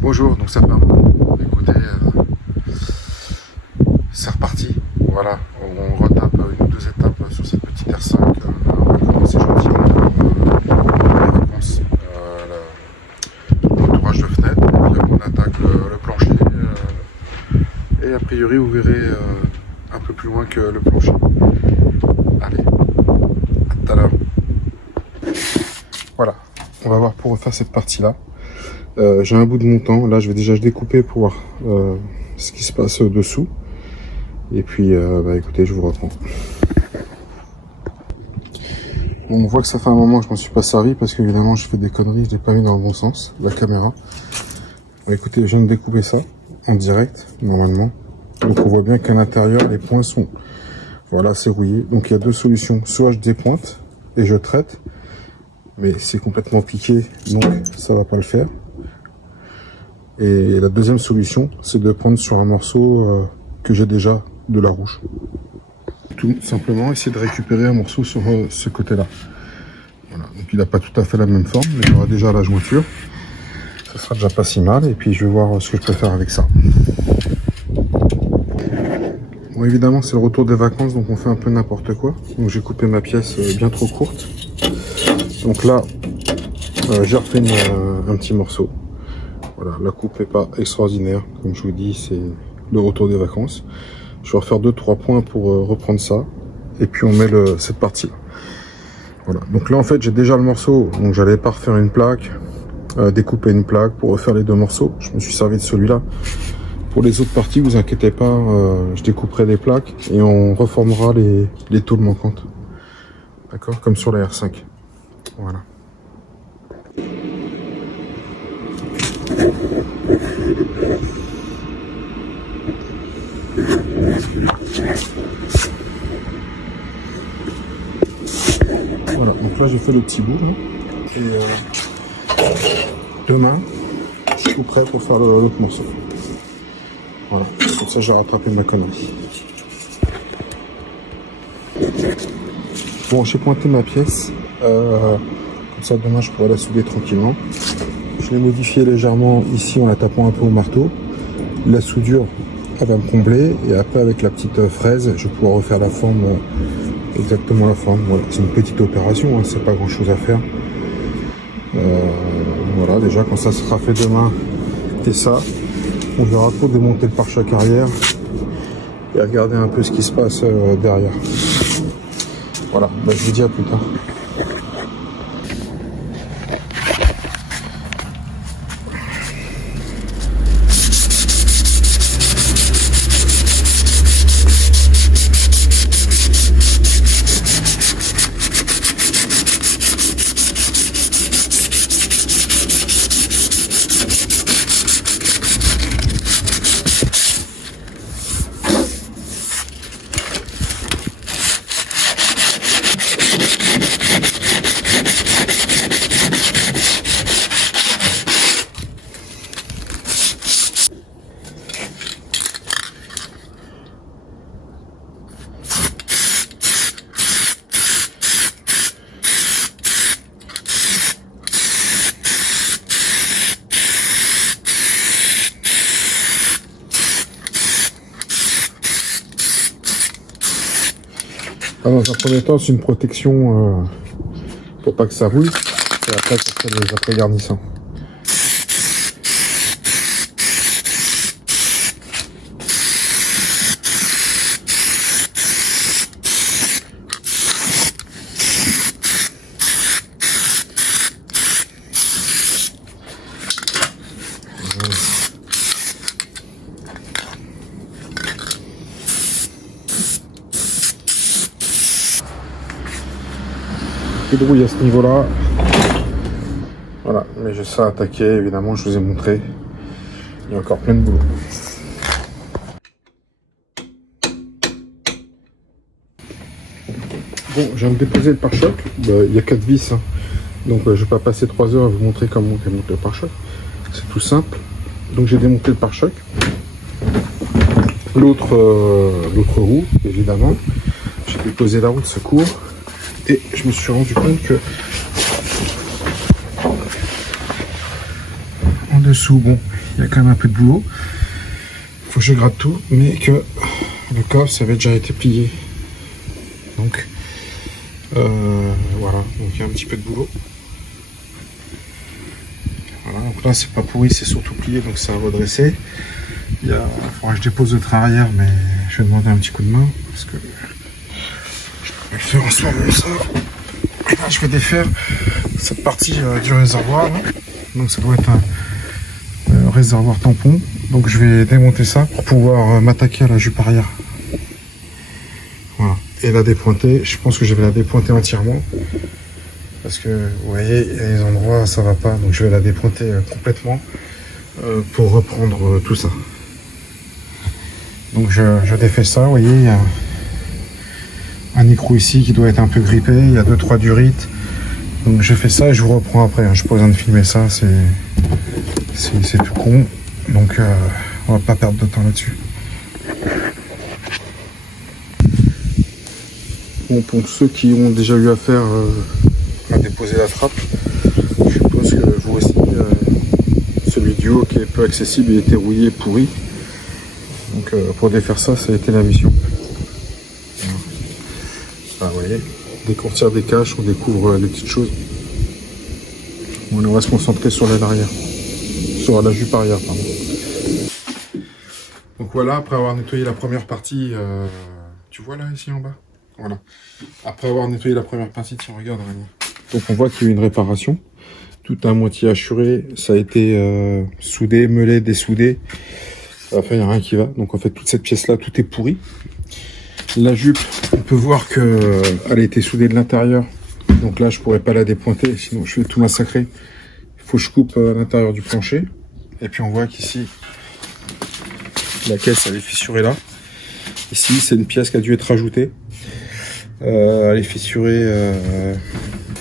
Bonjour, donc ça fait un moment. Écoutez, c'est reparti. Voilà, on retape une ou deux étapes sur cette petite R5. On va commencer gentiment les vacances, l'entourage de fenêtre, et puis on attaque le plancher. Et a priori, vous verrez un peu plus loin que le plancher. Allez, à tout à l'heure. Voilà, on va voir pour refaire cette partie-là. J'ai un bout de montant, là je vais déjà découper pour voir ce qui se passe dessous. Et puis écoutez, je vous reprends. On voit que ça fait un moment que je m'en suis pas servi parce qu'évidemment je fais des conneries, je l'ai pas mis dans le bon sens, la caméra. Écoutez, je viens de découper ça en direct, normalement. Donc on voit bien qu'à l'intérieur les points sont voilà, serrouillés. Donc il y a deux solutions, soit je dépointe et je traite, mais c'est complètement piqué, donc ça va pas le faire. Et la deuxième solution, c'est de prendre sur un morceau que j'ai déjà de la rouge. Tout simplement essayer de récupérer un morceau sur ce côté-là. Voilà. Donc il n'a pas tout à fait la même forme, mais il y aura déjà la jointure. Ça sera déjà pas si mal. Et puis je vais voir ce que je peux faire avec ça. Bon, évidemment, c'est le retour des vacances, donc on fait un peu n'importe quoi. Donc j'ai coupé ma pièce bien trop courte. Donc là, j'ai refait un petit morceau. Voilà, la coupe n'est pas extraordinaire, comme je vous dis, c'est le retour des vacances. Je vais refaire 2-3 points pour reprendre ça, et puis on met cette partie-là. Voilà, donc là en fait j'ai déjà le morceau, donc j'allais pas refaire une plaque, découper une plaque pour refaire les deux morceaux. Je me suis servi de celui-là. Pour les autres parties, vous inquiétez pas, je découperai les plaques et on reformera les tôles manquantes. D'accord, comme sur la R5. Voilà. Voilà, donc là j'ai fait le petit bout là. Et demain je suis prêt pour faire l'autre morceau. Voilà, comme ça j'ai rattrapé ma connerie. Bon, j'ai pointé ma pièce, comme ça demain je pourrai la souder tranquillement. Je l'ai modifié légèrement ici en la tapant un peu au marteau. La soudure, elle va me combler et après avec la petite fraise, je vais pouvoir refaire la forme, exactement la forme. Voilà, c'est une petite opération, hein, c'est pas grand chose à faire. Voilà, déjà quand ça sera fait demain et ça, on verra pour démonter le pare-choc arrière et regarder un peu ce qui se passe derrière. Voilà, je vous dis à plus tard. Dans un premier temps, c'est une protection pour pas que ça rouille, et après, ça fait les après garnissants. De rouille à ce niveau là, voilà, mais je serai attaqué, évidemment, je vous ai montré, il y a encore plein de boulot. Bon, je viens de déposer le pare-choc, il y a 4 vis, hein. Donc je vais pas passer 3 heures à vous montrer comment on démonte le pare-choc, c'est tout simple. Donc j'ai démonté le pare-choc, l'autre roue, évidemment, j'ai déposé la roue de secours, et je me suis rendu compte que dessous, bon, il y a quand même un peu de boulot. Faut que je gratte tout, mais que le coffre, ça avait déjà été plié. Donc, voilà, donc il y a un petit peu de boulot. Voilà, donc là, c'est pas pourri, c'est surtout plié, donc ça a redressé. Il y a, faudra que je dépose le train arrière, mais je vais demander un petit coup de main, parce que je vais faire en ce moment ça. Et là, je vais défaire cette partie du réservoir, là. Donc ça doit être un réservoir tampon. Donc je vais démonter ça pour pouvoir m'attaquer à la jupe arrière. Voilà. Et la dépointer, je pense que je vais la dépointer entièrement. Parce que vous voyez, il y a des endroits ça va pas. Donc je vais la dépointer complètement pour reprendre tout ça. Donc je défais ça, vous voyez, il y a un écrou ici qui doit être un peu grippé, il y a 2-3 durites. Donc je fais ça et je vous reprends après, hein. Je n'ai pas besoin de filmer ça, c'est tout con. Donc on va pas perdre de temps là-dessus. Bon, pour ceux qui ont déjà eu affaire à déposer la trappe, je suppose que vous aussi, celui du haut qui est peu accessible, il était rouillé, pourri. Donc pour défaire ça, ça a été la mission. Vous voyez, dès qu'on retire des caches, on découvre des petites choses. Bon, on va se concentrer sur l'aile arrière, sur la jupe arrière, pardon. Donc voilà, après avoir nettoyé la première partie, tu vois là, ici en bas, voilà. Après avoir nettoyé la première partie, tiens, regarde, Rani. Donc on voit qu'il y a eu une réparation, tout à moitié assuré, ça a été soudé, meulé, dessoudé. Enfin, il n'y a rien qui va. Donc en fait, toute cette pièce-là, tout est pourri. La jupe, on peut voir que elle a été soudée de l'intérieur. Donc là, je pourrais pas la dépointer, sinon je vais tout massacrer. Il faut que je coupe l'intérieur du plancher. Et puis on voit qu'ici, la caisse, elle est fissurée là. Ici, c'est une pièce qui a dû être rajoutée. Elle est fissurée.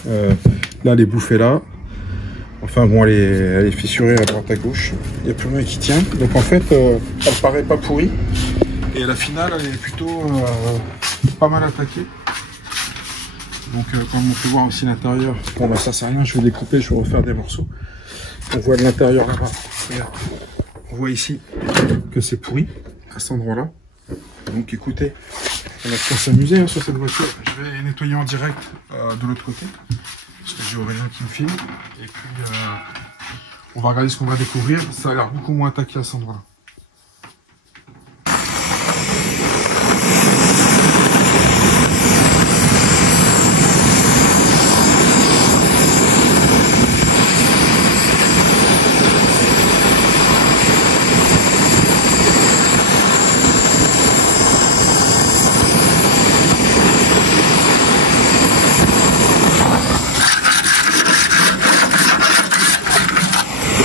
Là, elle est bouffée là. Enfin bon, elle est fissurée à droite à gauche. Il n'y a plus rien qui tient. Donc en fait, elle paraît pas pourrie. Et la finale, elle est plutôt pas mal attaquée. Donc comme on peut voir aussi l'intérieur, bon bah ça c'est rien, je vais découper, je vais refaire des morceaux. On voit de l'intérieur là-bas. Regarde. On voit ici que c'est pourri, à cet endroit-là. Donc écoutez, on va pouvoir s'amuser hein, sur cette voiture. Je vais nettoyer en direct de l'autre côté. Parce que j'ai Aurélien qui me filme. Et puis on va regarder ce qu'on va découvrir. Ça a l'air beaucoup moins attaqué à cet endroit-là.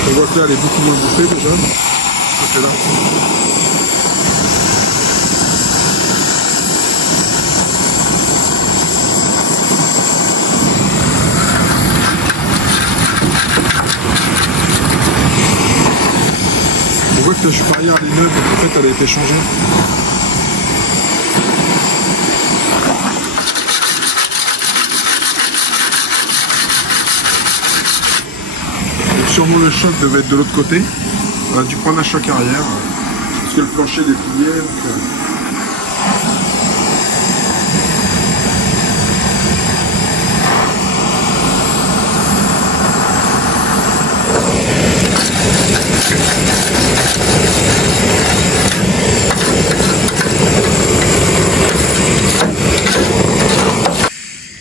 On voit que là elle est beaucoup moins bouffée déjà, ce côté-là. On voit que la jupe arrière elle est neuve, en fait elle a été changée. Sûrement le choc devait être de l'autre côté. On a dû prendre un choc arrière parce que le plancher est plié.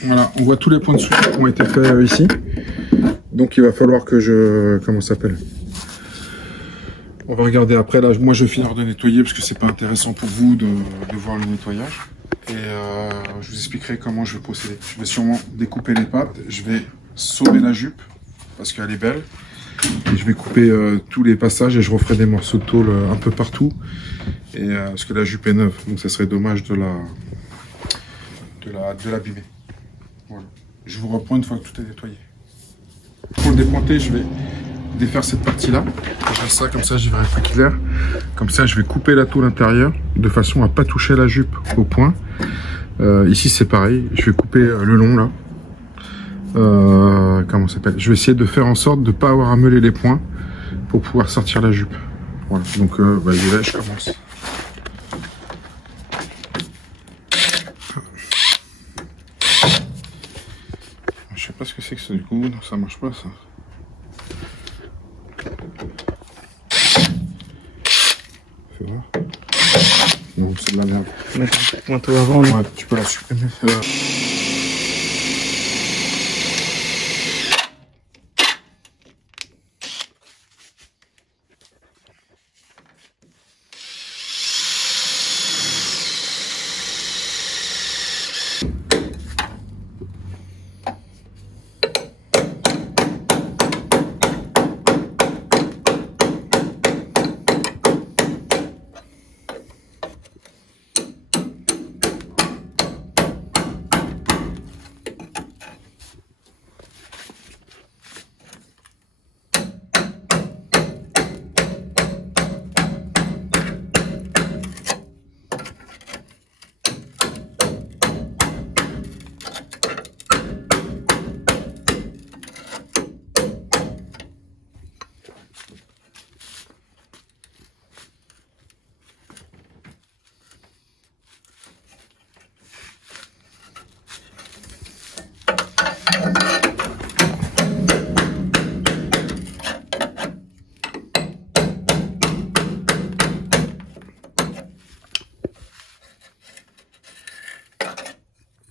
Voilà, on voit tous les points de suture qui ont été faits ici. Donc il va falloir que je... Comment ça s'appelle? On va regarder après. Là, moi je vais finir de nettoyer parce que c'est pas intéressant pour vous de voir le nettoyage. Et je vous expliquerai comment je vais procéder. Je vais sûrement découper les pattes. Je vais sauver la jupe parce qu'elle est belle. Et je vais couper tous les passages et je referai des morceaux de tôle un peu partout. Et, parce que la jupe est neuve. Donc ça serait dommage de l'abîmer. Voilà. Je vous reprends une fois que tout est nettoyé. Pour le dépointer, je vais défaire cette partie-là. Je fais ça, comme ça j'y verrai plus clair. Comme ça, je vais couper la tôle intérieure de façon à pas toucher la jupe au point. Ici, c'est pareil. Je vais couper le long là. Comment ça s'appelle? Je vais essayer de faire en sorte de ne pas avoir à meuler les points pour pouvoir sortir la jupe. Voilà, donc vas-y, là je commence. Je sais pas ce que c'est que ça du coup, non, ça marche pas ça. Fais voir. Non, c'est de la merde. Moi tout avant. Ouais, tu peux la supprimer.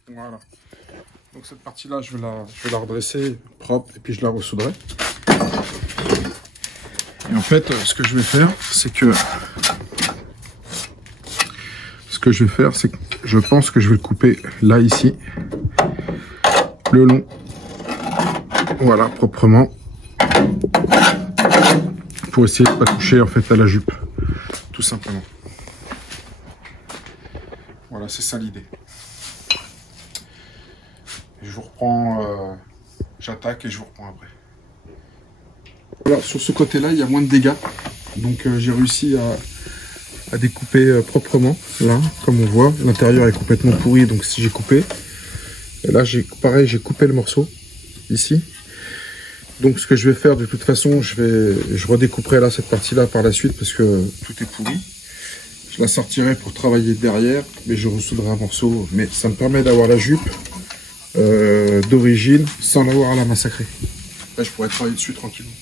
Voilà. Donc cette partie-là, je vais la redresser propre et puis je la ressoudrerai. Et en fait, ce que je vais faire, c'est que je pense que je vais le couper là, ici, le long. Voilà, proprement. Pour essayer de ne pas toucher en fait à la jupe, tout simplement. Voilà, c'est ça l'idée. Je vous reprends, j'attaque et je vous reprends après. Voilà, sur ce côté-là, il y a moins de dégâts. Donc j'ai réussi à découper proprement. Là, comme on voit, l'intérieur est complètement pourri. Donc si j'ai coupé, et là, pareil, j'ai coupé le morceau, ici. Donc ce que je vais faire, de toute façon, je redécouperai là cette partie-là par la suite parce que tout est pourri. Je la sortirai pour travailler derrière, mais je ressoudrerai un morceau. Mais ça me permet d'avoir la jupe d'origine sans l'avoir à la massacrer. Là, je pourrais travailler dessus tranquillement.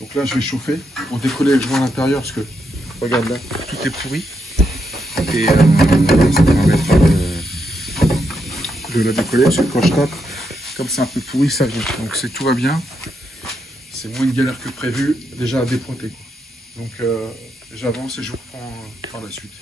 Donc là, je vais chauffer pour décoller le joint à l'intérieur parce que, regarde là, tout est pourri. Et ça me permettra de la décoller parce que quand je tape, comme c'est un peu pourri, ça vient. Donc tout va bien. C'est moins une galère que prévu, déjà à dépointer, quoi. Donc j'avance et je vous reprends par la suite.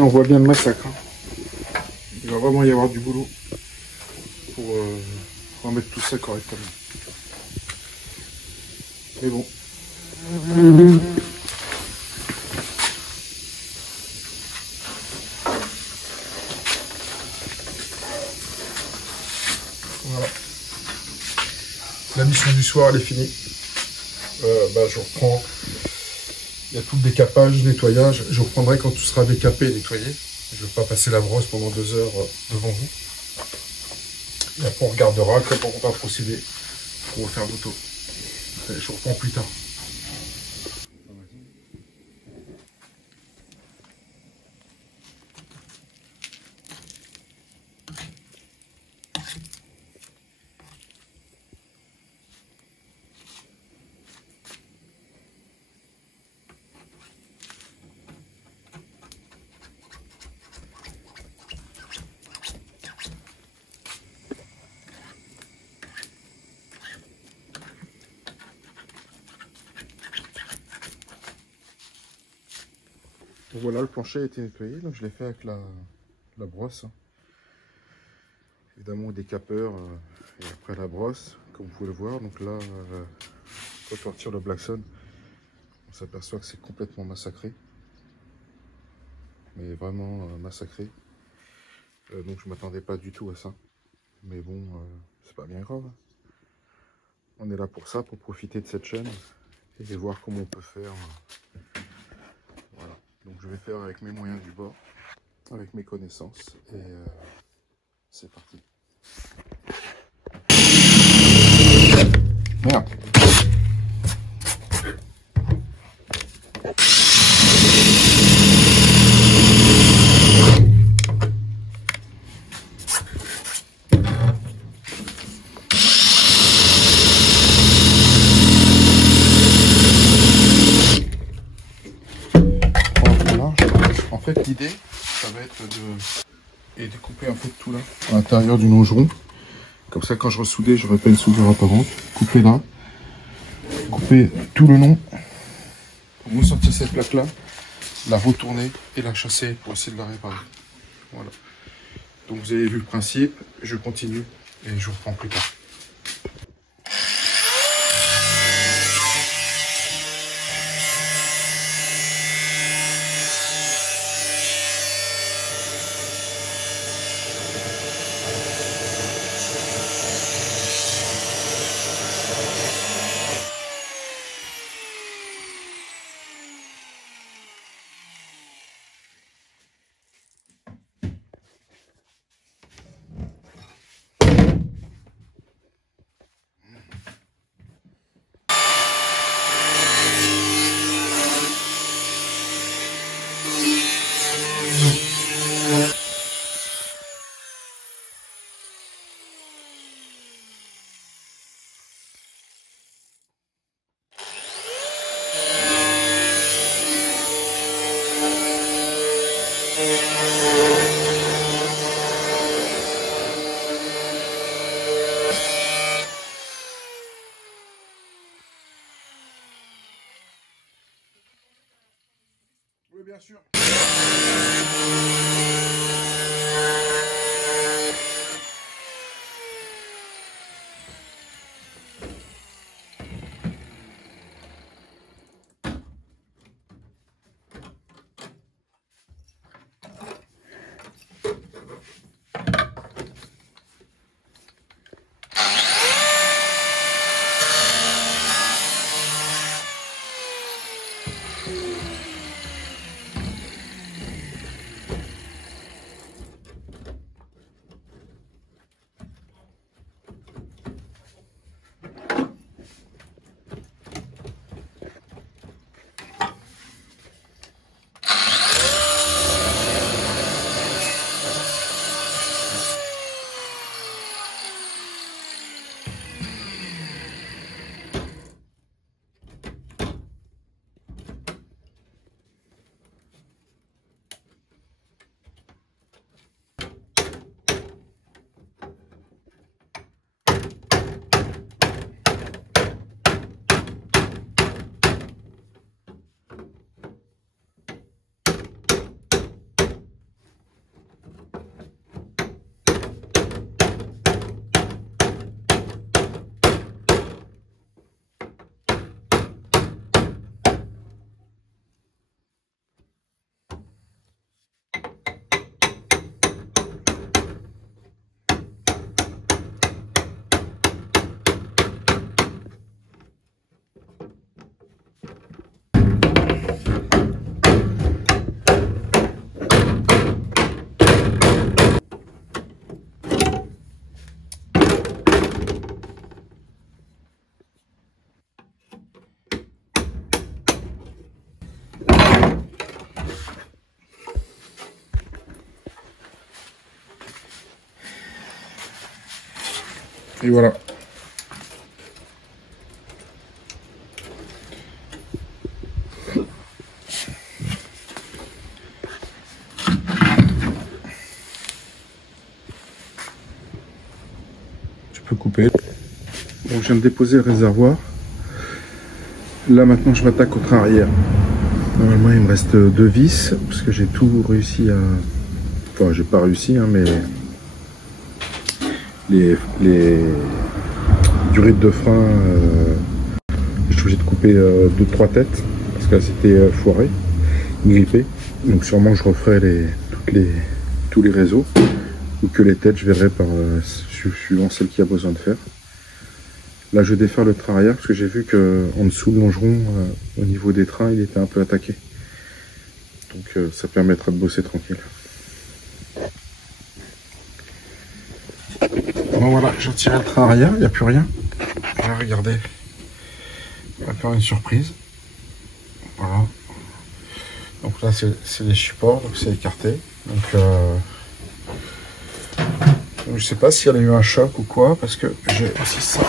Et on voit bien le massacre. Hein. Il va vraiment y avoir du boulot pour remettre tout ça correctement. Mais bon. Voilà. La mission du soir, elle est finie. Je reprends. Il y a tout le décapage, nettoyage. Je reprendrai quand tout sera décapé et nettoyé. Je ne vais pas passer la brosse pendant 2 heures devant vous. Et après, on regardera comment on va procéder pour refaire l'auto. Je reprends plus tard. Donc voilà, le plancher a été nettoyé, donc je l'ai fait avec la brosse. Évidemment au décapeur et après la brosse, comme vous pouvez le voir. Donc là, quand on retire le Blackson, on s'aperçoit que c'est complètement massacré. Mais vraiment massacré. Donc je ne m'attendais pas du tout à ça. Mais bon, c'est pas bien grave. On est là pour ça, pour profiter de cette chaîne et voir comment on peut faire. Voilà. Donc je vais faire avec mes moyens du bord, avec mes connaissances, et c'est parti. Merde. En fait, l'idée, ça va être de découper un peu de tout là, à l'intérieur du longeron. Comme ça, quand je ressouder, je n'aurai pas une soudure apparente. Couper là, couper tout le long, pour vous sortir cette plaque là, la retourner et la chasser pour essayer de la réparer. Voilà. Donc vous avez vu le principe, je continue et je vous reprends plus tard. Oui, bien sûr. Et voilà. Tu peux couper. Bon, je viens de déposer le réservoir. Là maintenant je m'attaque au train arrière. Normalement il me reste 2 vis parce que j'ai tout réussi à... Enfin j'ai pas réussi hein, mais les durées de frein, je suis obligé de couper 2-3 têtes parce que là c'était foiré, grippé. Donc sûrement je referai tous les réseaux ou que les têtes je verrai par suivant celle qui a besoin de faire. Là je vais défaire le train arrière parce que j'ai vu que en dessous le longeron au niveau des trains il était un peu attaqué. Donc ça permettra de bosser tranquille. Bon voilà, j'ai retiré le train arrière, il n'y a plus rien. Là, regardez, on va faire une surprise. Voilà. Donc là c'est les supports, donc c'est écarté. Donc je sais pas si elle a eu un choc ou quoi, parce que j'ai aussi ça.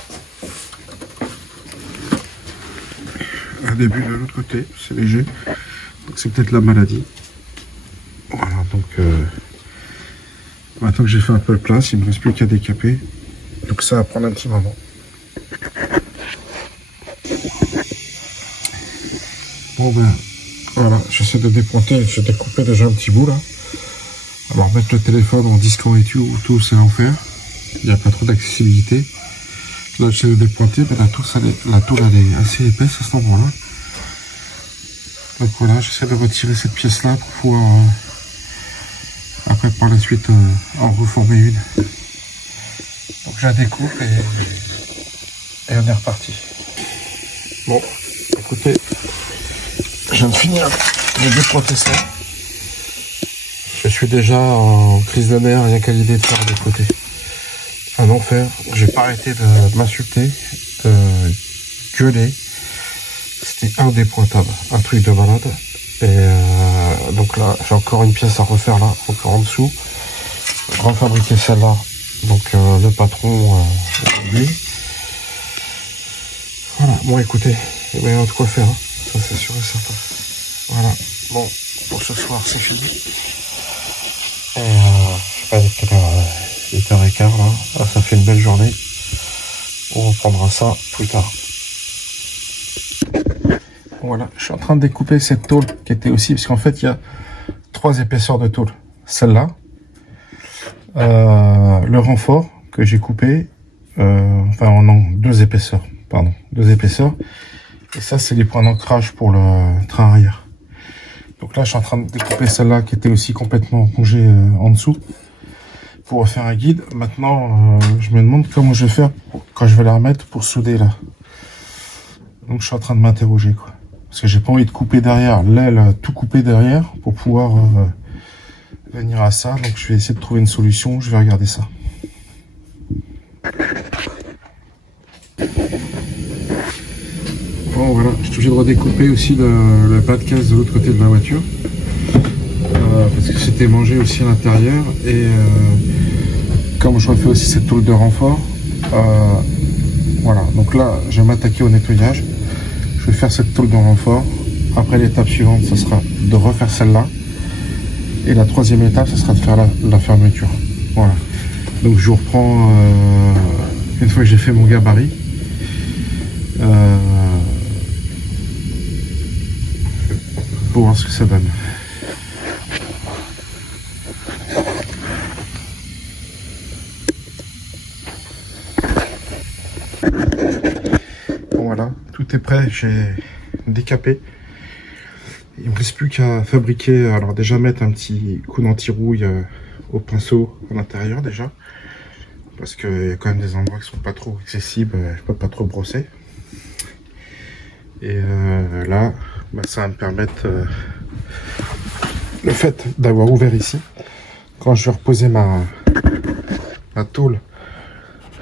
Un début de l'autre côté, c'est léger. Donc c'est peut-être la maladie. Voilà, donc maintenant que j'ai fait un peu le place, il ne me reste plus qu'à décaper. Donc ça va prendre un petit moment. Bon ben voilà, j'essaie de dépointer, je vais découper déjà un petit bout là. Alors mettre le téléphone en disque et tout c'est l'enfer. Il n'y a pas trop d'accessibilité. Là j'essaie de dépointer, mais la tôle elle est assez épaisse à cet endroit là. Donc voilà, j'essaie de retirer cette pièce là pour pouvoir après par la suite en reformer une. Donc je la découpe et on est reparti. Bon, écoutez, je viens de finir de dépointer ça. Je suis déjà en crise de nerfs rien qu'à l'idée de faire des côtés. Un enfer, j'ai pas arrêté de m'insulter, de gueuler. C'était indépointable, un truc de malade. Et donc là, j'ai encore une pièce à refaire là, encore en dessous. Refabriquer celle-là. Donc le patron, lui. Voilà, bon écoutez, il y a de quoi faire, hein. Ça c'est sûr et certain. Voilà, bon, pour ce soir c'est fini. Et je sais pas quelle heure, 8h15 là. Ah, ça fait une belle journée. On reprendra ça plus tard. Voilà, je suis en train de découper cette tôle qui était aussi, parce qu'en fait il y a 3 épaisseurs de tôle. Celle-là, le renfort que j'ai coupé, enfin non, 2 épaisseurs, pardon, 2 épaisseurs. Et ça c'est les points d'ancrage pour le train arrière. Donc là je suis en train de découper celle-là qui était aussi complètement rongée en dessous pour refaire un guide. Maintenant je me demande comment je vais faire quand je vais la remettre pour souder là. Donc je suis en train de m'interroger quoi. Parce que j'ai pas envie de couper derrière, l'aile, tout couper derrière pour pouvoir venir à ça. Donc je vais essayer de trouver une solution, je vais regarder ça. Bon voilà, je suis obligé de redécouper aussi le bas de caisse de l'autre côté de la voiture. Parce que c'était mangé aussi à l'intérieur. Et comme je refais aussi cette tôle de renfort, voilà, donc là je vais m'attaquer au nettoyage. Je vais faire cette tôle de renfort. Après l'étape suivante, ce sera de refaire celle-là. Et la 3e étape, ce sera de faire la fermeture. Voilà. Donc je vous reprends une fois que j'ai fait mon gabarit. Pour voir ce que ça donne. Bon voilà, tout est prêt, j'ai décapé. Il me reste plus qu'à fabriquer, alors déjà mettre un petit coup d'anti-rouille au pinceau à l'intérieur déjà. Parce qu'il y a quand même des endroits qui sont pas trop accessibles, je peux pas trop brosser. Et là, bah, ça va me permettre le fait d'avoir ouvert ici. Quand je vais reposer ma tôle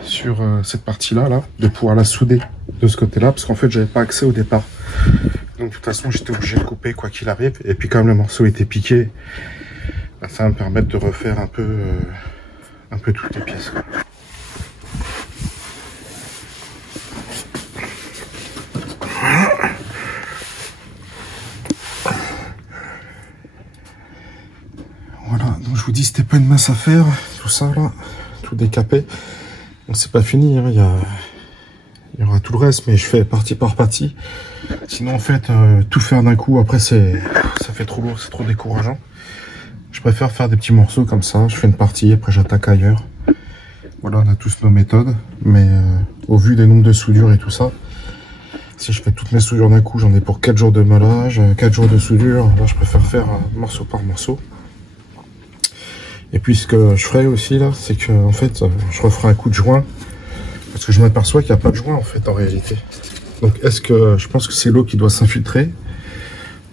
sur cette partie-là, de pouvoir la souder de ce côté-là, parce qu'en fait, j'avais pas accès au départ. Donc de toute façon, j'étais obligé de couper quoi qu'il arrive. Et puis comme le morceau était piqué, bah, ça va me permettre de refaire un peu toutes les pièces, quoi. vous dis, c'était pas une mince affaire, tout ça là, tout décapé. Bon, c'est pas fini, hein. Il y aura tout le reste, mais je fais partie par partie. Sinon, en fait, tout faire d'un coup, après, ça fait trop lourd, c'est trop décourageant. Je préfère faire des petits morceaux comme ça. Je fais une partie, après j'attaque ailleurs. Voilà, on a tous nos méthodes, mais au vu des nombres de soudures et tout ça, si je fais toutes mes soudures d'un coup, j'en ai pour 4 jours de malage, 4 jours de soudure. Là, je préfère faire morceau par morceau. Et puis, ce que je ferai aussi, là, c'est que, en fait, je referai un coup de joint. Parce que je m'aperçois qu'il n'y a pas de joint, en fait, en réalité. Donc, je pense que c'est l'eau qui doit s'infiltrer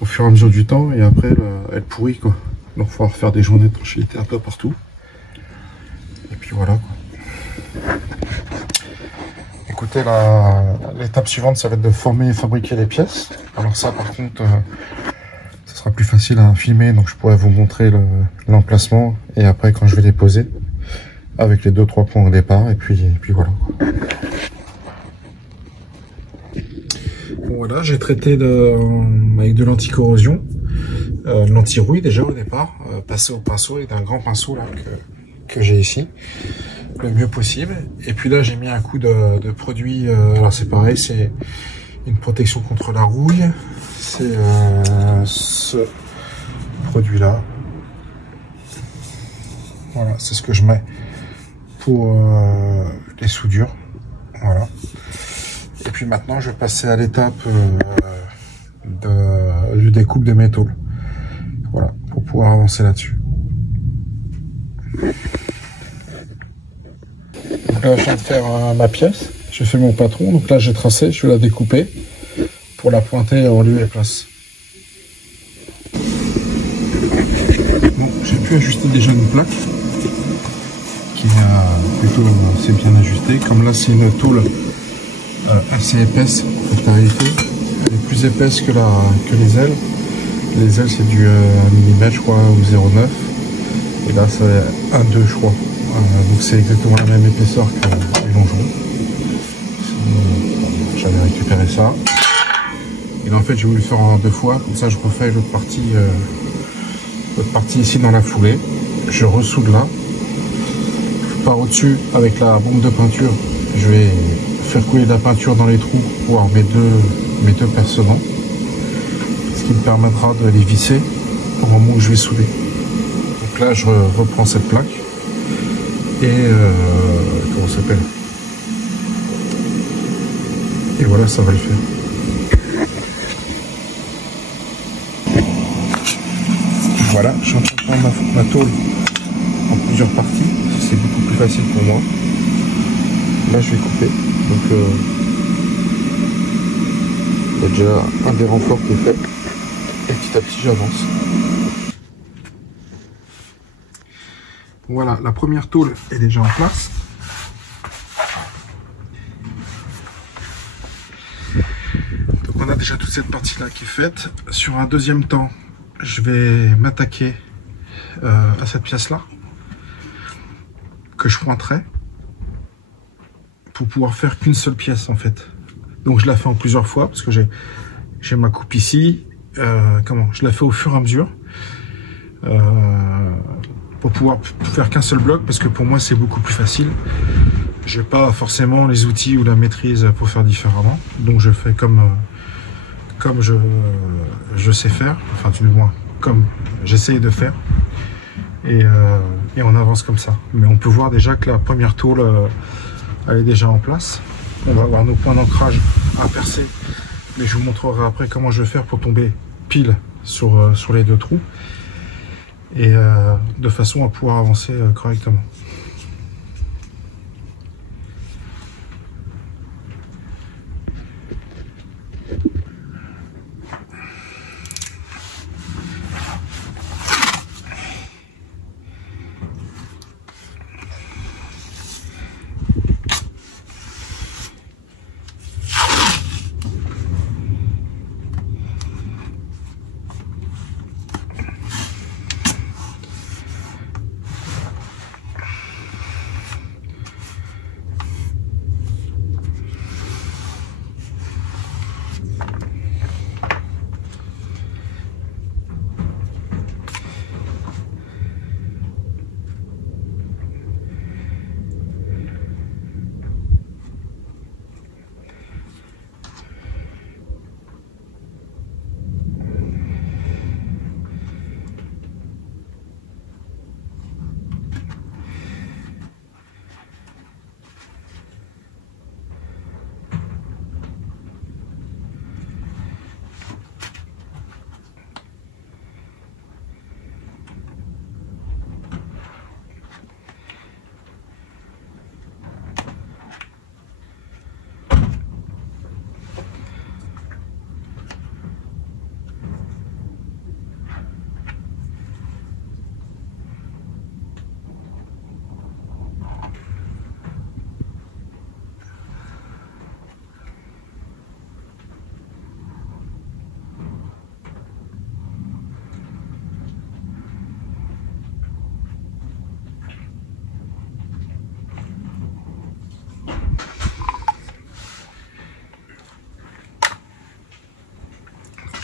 au fur et à mesure du temps, et après, elle pourrit, quoi. Donc, il faudra refaire des joints d'étanchéité un peu partout. Et puis, voilà, quoi. Écoutez, l'étape suivante, ça va être de former et fabriquer les pièces. Alors ça, par contre, ça sera plus facile à filmer, donc je pourrais vous montrer l'emplacement et après quand je vais les poser, avec les 2-3 points au départ, et puis voilà. Bon, voilà, j'ai traité avec de l'anti-corrosion, l'anti-rouille déjà au départ, passé au pinceau avec un grand pinceau là que j'ai ici. Le mieux possible. Et puis là, j'ai mis un coup de produit. Alors c'est pareil, c'est une protection contre la rouille. C'est ce produit-là. Voilà, c'est ce que je mets pour les soudures. Voilà. Et puis maintenant, je vais passer à l'étape du découpe des métaux. Voilà, pour pouvoir avancer là-dessus. Donc là, je viens de faire ma pièce, j'ai fait mon patron, donc là j'ai tracé, je vais la découper pour la pointer en lieu et place. Bon, j'ai pu ajuster déjà une plaque qui est plutôt assez bien ajustée. Comme là c'est une tôle assez épaisse, en réalité, elle est plus épaisse que les ailes. Les ailes c'est du 1 mm je crois ou 0,9 et là c'est 1,2 je crois. Donc c'est exactement la même épaisseur que les longerons. J'avais récupéré ça. Et là, en fait j'ai voulu le faire en 2 fois, comme ça je refais l'autre partie ici dans la foulée. Je ressoude là. Par au-dessus avec la bombe de peinture, je vais faire couler de la peinture dans les trous pour avoir mes deux percements. Ce qui me permettra de les visser au moment où je vais souder. Donc là je reprends cette plaque. Et comment ça s'appelle? Et voilà, ça va le faire. Voilà, je suis en train de prendre ma tôle en plusieurs parties. C'est beaucoup plus facile pour moi. Là, je vais couper. Donc, il y a déjà un des renforts qui est fait. Et petit à petit, j'avance. Voilà, la première tôle est déjà en place. Donc on a déjà toute cette partie-là qui est faite. Sur un deuxième temps, je vais m'attaquer à cette pièce-là, que je pointerai, pour pouvoir faire qu'une seule pièce en fait. Donc je la fais en plusieurs fois, parce que j'ai ma coupe ici. Je la fais au fur et à mesure. Pour pouvoir faire qu'un seul bloc, parce que pour moi c'est beaucoup plus facile. J'ai pas forcément les outils ou la maîtrise pour faire différemment, donc je fais comme je sais faire, enfin du moins comme j'essaye de faire, et on avance comme ça. Mais on peut voir déjà que la première tôle elle est déjà en place. On va avoir nos points d'ancrage à percer, mais je vous montrerai après comment je vais faire pour tomber pile sur les 2 trous, et de façon à pouvoir avancer correctement.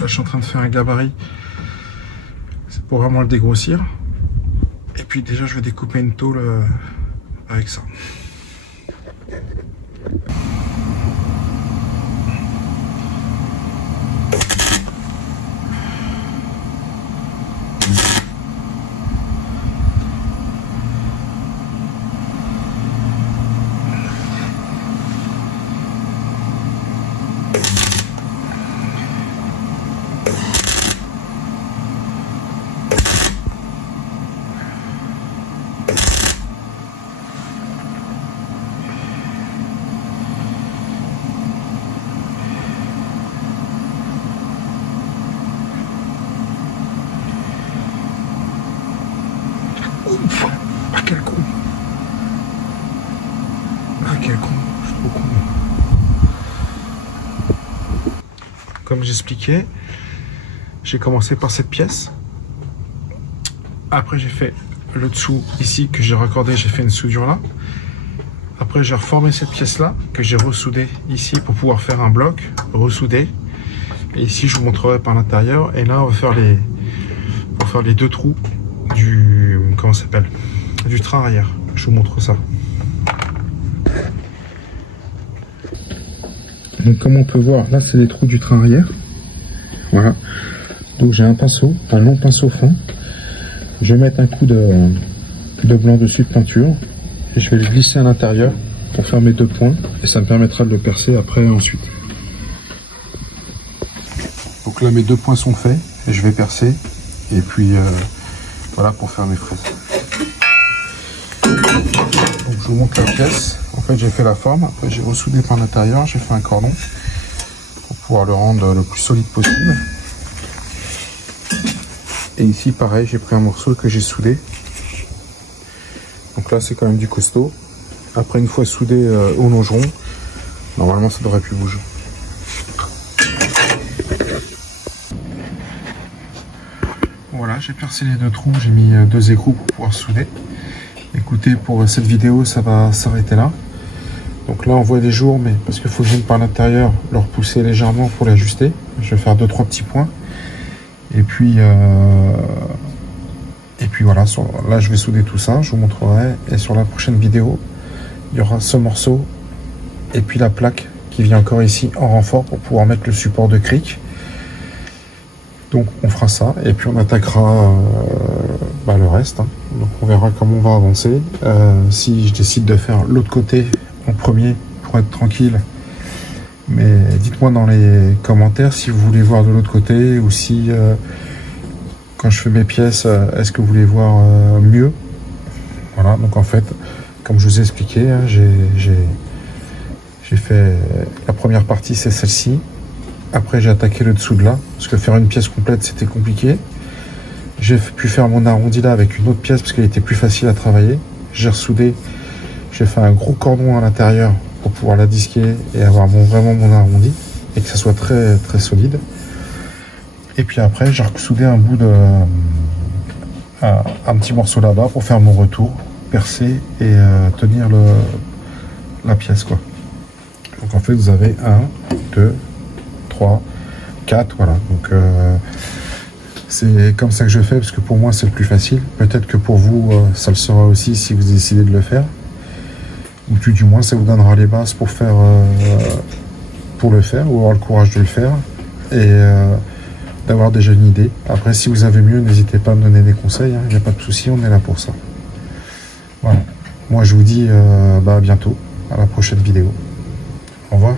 Là, je suis en train de faire un gabarit. C'est pour vraiment le dégrossir. Et puis déjà, je vais découper une tôle avec ça. Ouf, ah quel con. Ah quel con, je suis trop con. Comme j'expliquais, j'ai commencé par cette pièce. Après j'ai fait le dessous ici que j'ai raccordé, j'ai fait une soudure là. Après j'ai reformé cette pièce là que j'ai ressoudé ici pour pouvoir faire un bloc, ressoudé. Et ici je vous montrerai par l'intérieur. Et là on va faire les deux trous du, comment ça s'appelle, du train arrière. Je vous montre ça. Donc comme on peut voir, là c'est les trous du train arrière. Voilà. Donc j'ai un pinceau, un long pinceau fin. Je vais mettre un coup de blanc dessus de peinture. Et je vais le glisser à l'intérieur pour faire mes deux points. Et ça me permettra de le percer après et ensuite. Donc là mes deux points sont faits. Et je vais percer. Et puis voilà pour faire mes fraises. Donc je vous montre la pièce. En fait j'ai fait la forme. Après j'ai ressoudé par l'intérieur. J'ai fait un cordon pour pouvoir le rendre le plus solide possible. Et ici pareil, j'ai pris un morceau que j'ai soudé. Donc là c'est quand même du costaud. Après une fois soudé au longeron, normalement ça devrait plus bouger. Voilà, j'ai percé les deux trous, j'ai mis deux écrous pour pouvoir souder. Écoutez, pour cette vidéo ça va s'arrêter là. Donc là on voit des jours, mais parce qu'il faut que je vienne par l'intérieur le repousser légèrement pour l'ajuster. Je vais faire 2-3 petits points. Et puis voilà, là je vais souder tout ça, je vous montrerai. Et sur la prochaine vidéo, il y aura ce morceau et puis la plaque qui vient encore ici en renfort pour pouvoir mettre le support de cric. Donc on fera ça et puis on attaquera le reste. Hein. Donc on verra comment on va avancer. Si je décide de faire l'autre côté en premier pour être tranquille. Mais dites-moi dans les commentaires si vous voulez voir de l'autre côté ou si quand je fais mes pièces, est-ce que vous voulez voir mieux. Voilà, donc en fait, comme je vous ai expliqué, hein, j'ai fait la première partie, c'est celle-ci. Après, j'ai attaqué le dessous de là, parce que faire une pièce complète, c'était compliqué. J'ai pu faire mon arrondi là avec une autre pièce, parce qu'elle était plus facile à travailler. J'ai ressoudé, j'ai fait un gros cordon à l'intérieur pour pouvoir la disquer et avoir vraiment mon arrondi et que ça soit très très solide. Et puis après j'ai ressoudé un bout de un petit morceau là-bas pour faire mon retour, percer et tenir la pièce quoi. Donc en fait vous avez 1, 2, 3, 4, voilà. Donc c'est comme ça que je fais parce que pour moi c'est le plus facile. Peut-être que pour vous ça le sera aussi si vous décidez de le faire. Ou tout du moins ça vous donnera les bases pour faire pour le faire ou avoir le courage de le faire et d'avoir déjà une idée. Après si vous avez mieux, n'hésitez pas à me donner des conseils, il n'y a pas de souci, on est là pour ça. Voilà, moi je vous dis à bientôt, à la prochaine vidéo. Au revoir.